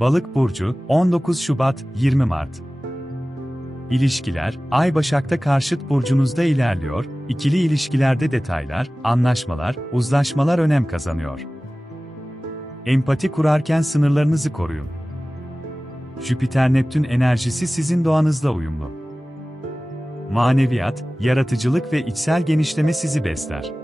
Balık burcu, 19 Şubat, 20 Mart. İlişkiler, Ay Başak'ta karşıt burcunuzda ilerliyor, ikili ilişkilerde detaylar, anlaşmalar, uzlaşmalar önem kazanıyor. Empati kurarken sınırlarınızı koruyun. Jüpiter-Neptün enerjisi sizin doğanızla uyumlu. Maneviyat, yaratıcılık ve içsel genişleme sizi besler.